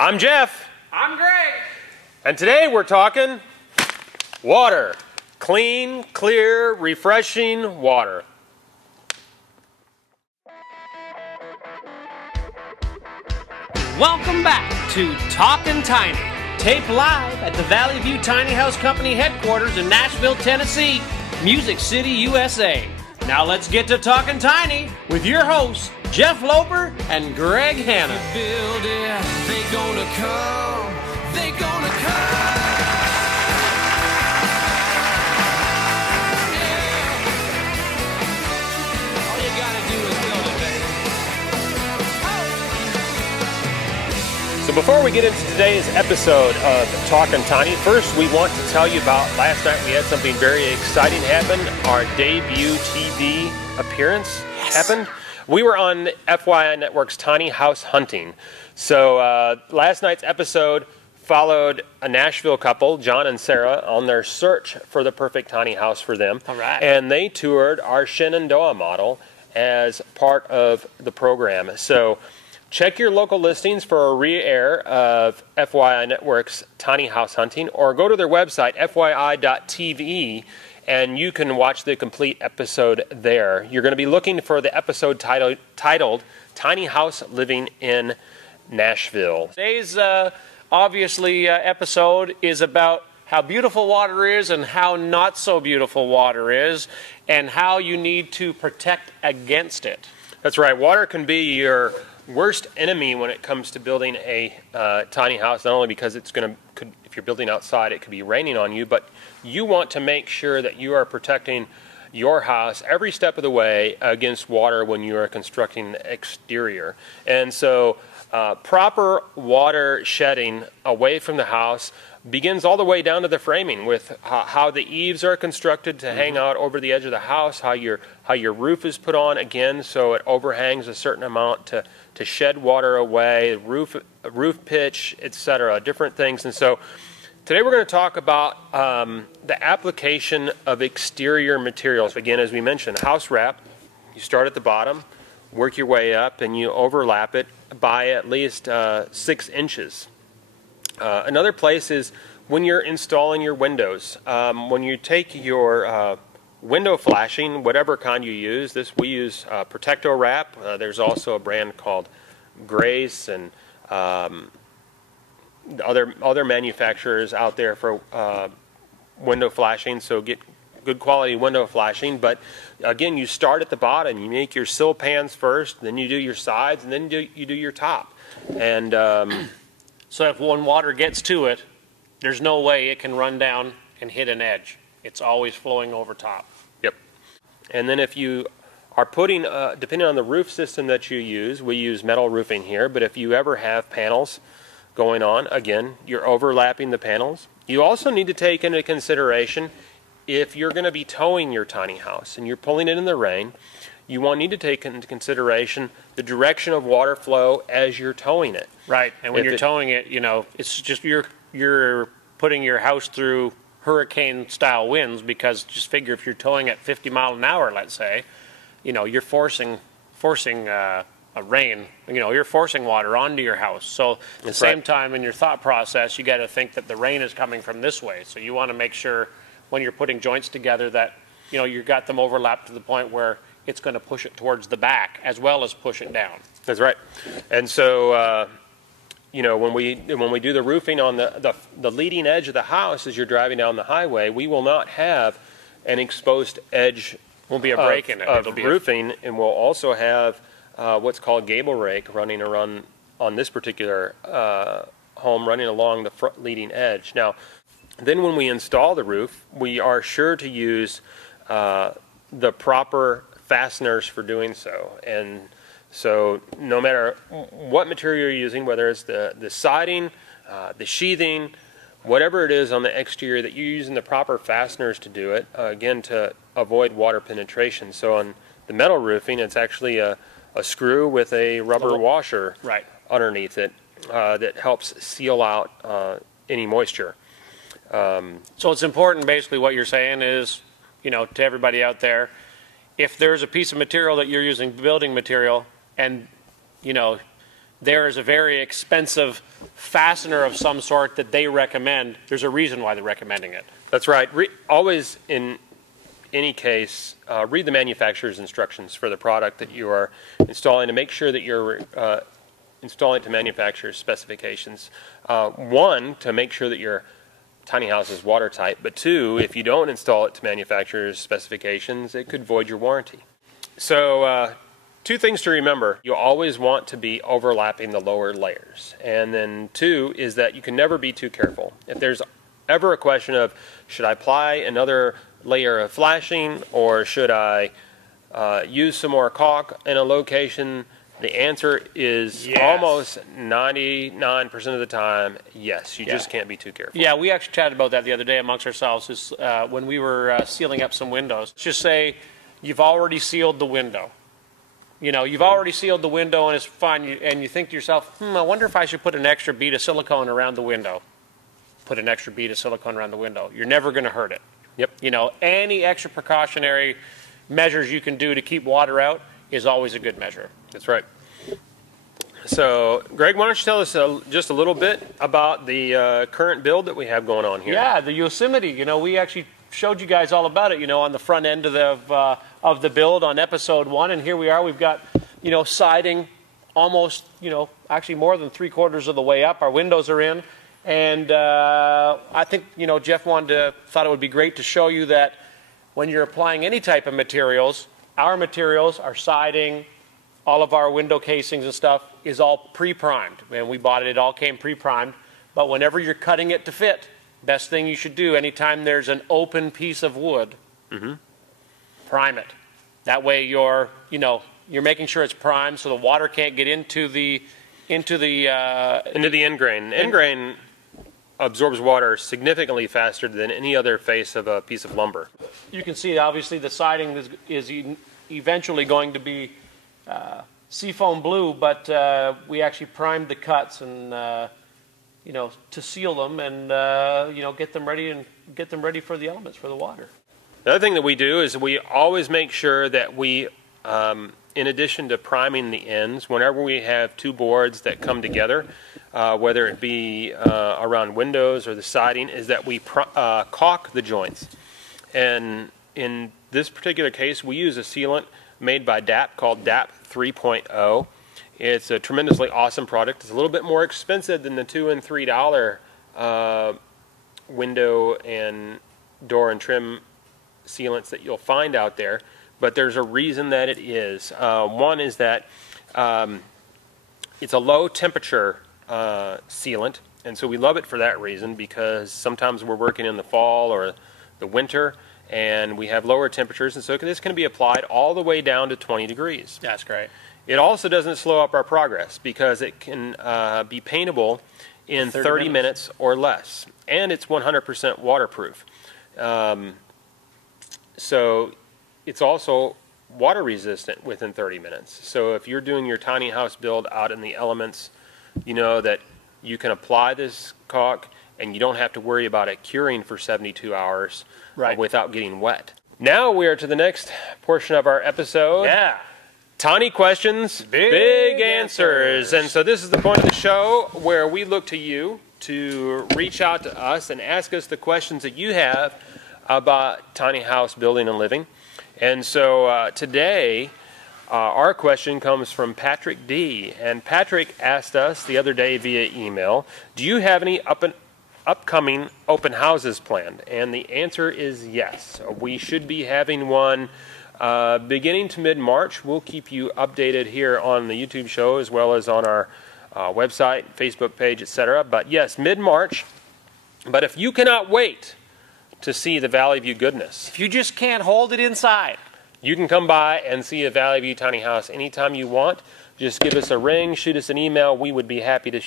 I'm Jeff. I'm Greg. And today we're talking water. Clean, clear, refreshing water. Welcome back to Talkin' Tiny, taped live at the Valley View Tiny House Company headquarters in Nashville, Tennessee, Music City, USA. Now let's get to Talkin' Tiny with your hosts, Jeff Loper and Greg Hanna. Build it, they gonna come, they gonna come. Yeah. All you gotta do is build it, baby. So before we get into today's episode of Talkin' Tiny, first we want to tell you about last night we had something very exciting happen. Our debut TV appearance happened. We were on FYI Network's Tiny House Hunting. So last night's episode followed a Nashville couple, John and Sarah, on their search for the perfect tiny house for them. All right. And they toured our Shenandoah model as part of the program. So check your local listings for a re-air of FYI Network's Tiny House Hunting, or go to their website, fyi.tv, and you can watch the complete episode there. You're going to be looking for the episode titled Tiny House Living in Nashville. Today's episode is about how beautiful water is and how not so beautiful water is, and how you need to protect against it. That's right. Water can be your worst enemy when it comes to building a tiny house, not only because it's if you're building outside, it could be raining on you, but you want to make sure that you are protecting your house every step of the way against water when you are constructing the exterior. And so proper water shedding away from the house begins all the way down to the framing, with how the eaves are constructed to hang out over the edge of the house, how your roof is put on, again, so it overhangs a certain amount to shed water away, roof pitch, etc., different things. And so today we're going to talk about the application of exterior materials. Again, as we mentioned, house wrap, you start at the bottom, work your way up, and you overlap it by at least 6 inches. Another place is when you're installing your windows. When you take your window flashing, whatever kind you use, we use Protecto Wrap. There's also a brand called Grace, and other manufacturers out there for window flashing, so get good quality window flashing. But again, you start at the bottom. You make your sill pans first, then you do your sides, and then you do your top. And So if when water gets to it, there's no way it can run down and hit an edge. It's always flowing over top. Yep. And then if you are putting, depending on the roof system that you use, we use metal roofing here, but if you ever have panels going on, again, you're overlapping the panels. You also need to take into consideration, if you're going to be towing your tiny house and you're pulling it in the rain, you need to take into consideration the direction of water flow as you're towing it. Right, and when you're towing it, it's just you're putting your house through hurricane-style winds, because just figure if you're towing at 50 miles an hour, let's say, you're forcing a rain. You're forcing water onto your house. So at the same time, in your thought process, you got to think that the rain is coming from this way. So you want to make sure when you're putting joints together that you got them overlapped to the point where it's going to push it towards the back as well as push it down. That's right. And so when we do the roofing on the leading edge of the house as you're driving down the highway, we will not have an exposed edge. Won't be a break in it. It'll be roofing, and we'll also have what's called gable rake running around on this particular home, running along the front leading edge. Now, then when we install the roof, we are sure to use the proper fasteners for doing so. And so no matter what material you're using, whether it's the siding, the sheathing, whatever it is on the exterior, that you're using the proper fasteners to do it, again, to avoid water penetration. So on the metal roofing, it's actually a screw with a rubber washer underneath it that helps seal out any moisture. So it's important, basically what you're saying is, to everybody out there, if there's a piece of material that you're using, building material, and there is a very expensive fastener of some sort that they recommend. There's a reason why they're recommending it. That's right. Always, in any case, read the manufacturer's instructions for the product that you are installing to make sure that you're installing to manufacturer's specifications. One, to make sure that your tiny house is watertight, but two, if you don't install it to manufacturer's specifications, it could void your warranty. So, two things to remember. You always want to be overlapping the lower layers. And then two is that you can never be too careful. If there's ever a question of, should I apply another layer of flashing, or should I use some more caulk in a location, the answer is almost 99% of the time, yes. You just can't be too careful. Yeah, we actually chatted about that the other day amongst ourselves is, when we were sealing up some windows. Let's just say you've already sealed the window. You know, you've already sealed the window and it's fine, and you think to yourself, I wonder if I should put an extra bead of silicone around the window. Put an extra bead of silicone around the window. You're never going to hurt it. Yep. You know, any extra precautionary measures you can do to keep water out is always a good measure. That's right. So, Greg, why don't you tell us just a little bit about the current build that we have going on here? Yeah, the Yosemite. You know, we actually showed you guys all about it, you know, on the front end of the build on episode 1. And here we are. We've got, you know, siding almost, you know, actually more than 3/4 of the way up. Our windows are in. And I think, you know, Jeff thought it would be great to show you that when you're applying any type of materials, our siding, all of our window casings and stuff is all pre-primed. When we bought it, it all came pre-primed. But whenever you're cutting it to fit, best thing you should do anytime there's an open piece of wood, prime it. That way you're making sure it's primed so the water can't get into the end grain. End grain absorbs water significantly faster than any other face of a piece of lumber. You can see, obviously, the siding is eventually going to be seafoam blue, but we actually primed the cuts and you know, to seal them and you know, get them ready for the elements, for the water. The other thing that we do is we always make sure that we, in addition to priming the ends, whenever we have two boards that come together, whether it be around windows or the siding, is that we caulk the joints. And in this particular case, we use a sealant made by DAP called DAP 3.0. It's a tremendously awesome product. It's a little bit more expensive than the $2 and $3 window and door and trim sealants that you'll find out there, but there's a reason that it is. One is that it's a low temperature sealant, and so we love it for that reason, because sometimes we're working in the fall or the winter and we have lower temperatures, and so this can be applied all the way down to 20 degrees. That's great. It also doesn't slow up our progress because it can be paintable in 30 minutes or less, and it's 100% waterproof. So it's also water resistant within 30 minutes. So if you're doing your tiny house build out in the elements, you know that you can apply this caulk and you don't have to worry about it curing for 72 hours without getting wet. Now we are to the next portion of our episode. Yeah. Tiny questions, big answers. And so this is the point of the show where we look to you to reach out to us and ask us the questions that you have about tiny house building and living. And so today, our question comes from Patrick D. And Patrick asked us the other day via email, do you have any upcoming open houses planned? And the answer is yes. We should be having one beginning to mid-March. We'll keep you updated here on the YouTube show as well as on our website, Facebook page, etc. But yes, mid-March. But if you cannot wait to see the Valley View goodness, if you just can't hold it inside, you can come by and see a Valley View tiny house anytime you want. Just give us a ring, shoot us an email. We would be happy to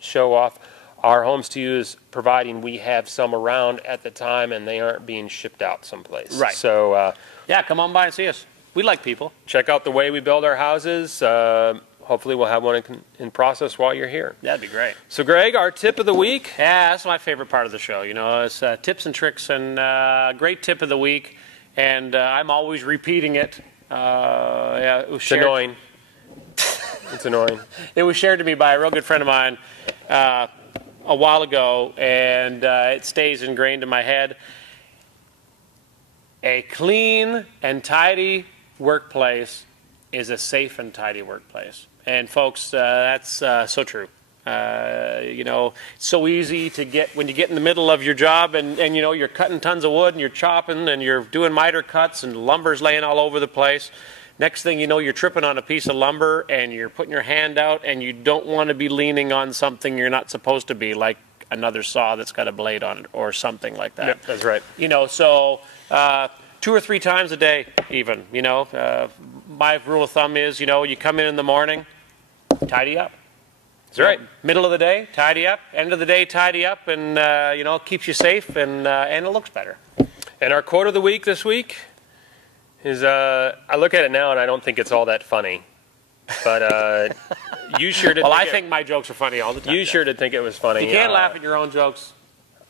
show off our homes to you, providing we have some around at the time and they aren't being shipped out someplace. Right. So yeah, come on by and see us. We like people. Check out the way we build our houses. Hopefully we'll have one in process while you're here. That'd be great. So Greg, our tip of the week. Yeah, that's my favorite part of the show. You know, it's tips and tricks, and great tip of the week. And I'm always repeating it. Yeah, it was it's annoying. It's annoying. It was shared to me by a real good friend of mine a while ago, and it stays ingrained in my head. A clean and tidy workplace is a safe and tidy workplace. And folks, that's so true. You know, it's so easy to get when you get in the middle of your job and you know, you're cutting tons of wood and you're chopping and you're doing miter cuts and lumber's laying all over the place. Next thing you know, you're tripping on a piece of lumber and you're putting your hand out and you don't want to be leaning on something you're not supposed to be, like another saw that's got a blade on it or something like that. Yep, that's right. You know, so 2 or 3 times a day even, you know. My rule of thumb is, you know, you come in the morning, tidy up. That's right. Middle of the day, tidy up. End of the day, tidy up, and you know, keeps you safe and it looks better. And our quote of the week this week is, I look at it now and I don't think it's all that funny, but you sure did. Well, I think my jokes are funny all the time. You sure did think it was funny. You can't laugh at your own jokes.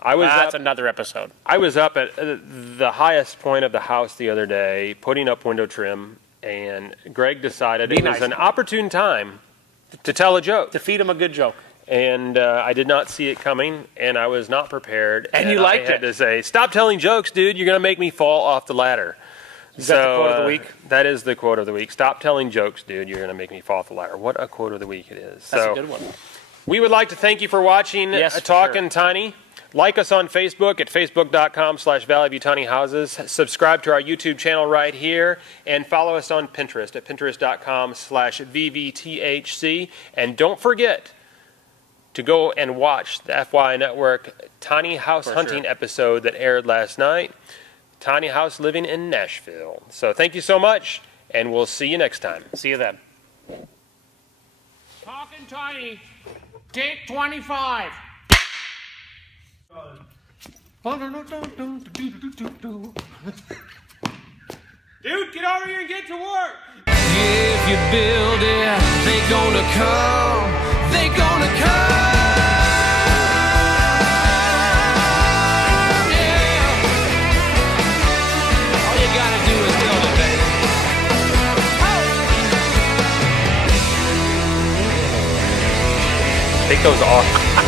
That's another episode. I was up at the highest point of the house the other day, putting up window trim, and Greg decided it was an opportune time to tell a joke. To feed him a good joke. And I did not see it coming, and I was not prepared. And you liked I had to say, stop telling jokes, dude. You're going to make me fall off the ladder. Is that the quote of the week? That is the quote of the week. Stop telling jokes, dude. You're going to make me fall off the ladder. What a quote of the week it is. That's a good one. We would like to thank you for watching Talkin' Tiny. Like us on Facebook at facebook.com/Valley Tiny Houses. Subscribe to our YouTube channel right here. And follow us on Pinterest at pinterest.com/VVTHC. And don't forget to go and watch the FYI Network Tiny House Hunting episode that aired last night. Tiny House Living in Nashville. So thank you so much, and we'll see you next time. See you then. Talkin' Tiny, take 25. Dude, get over here and get to work. If you build it, they gonna come. They gonna come. Yeah. All you gotta do is build it, baby. Take those off.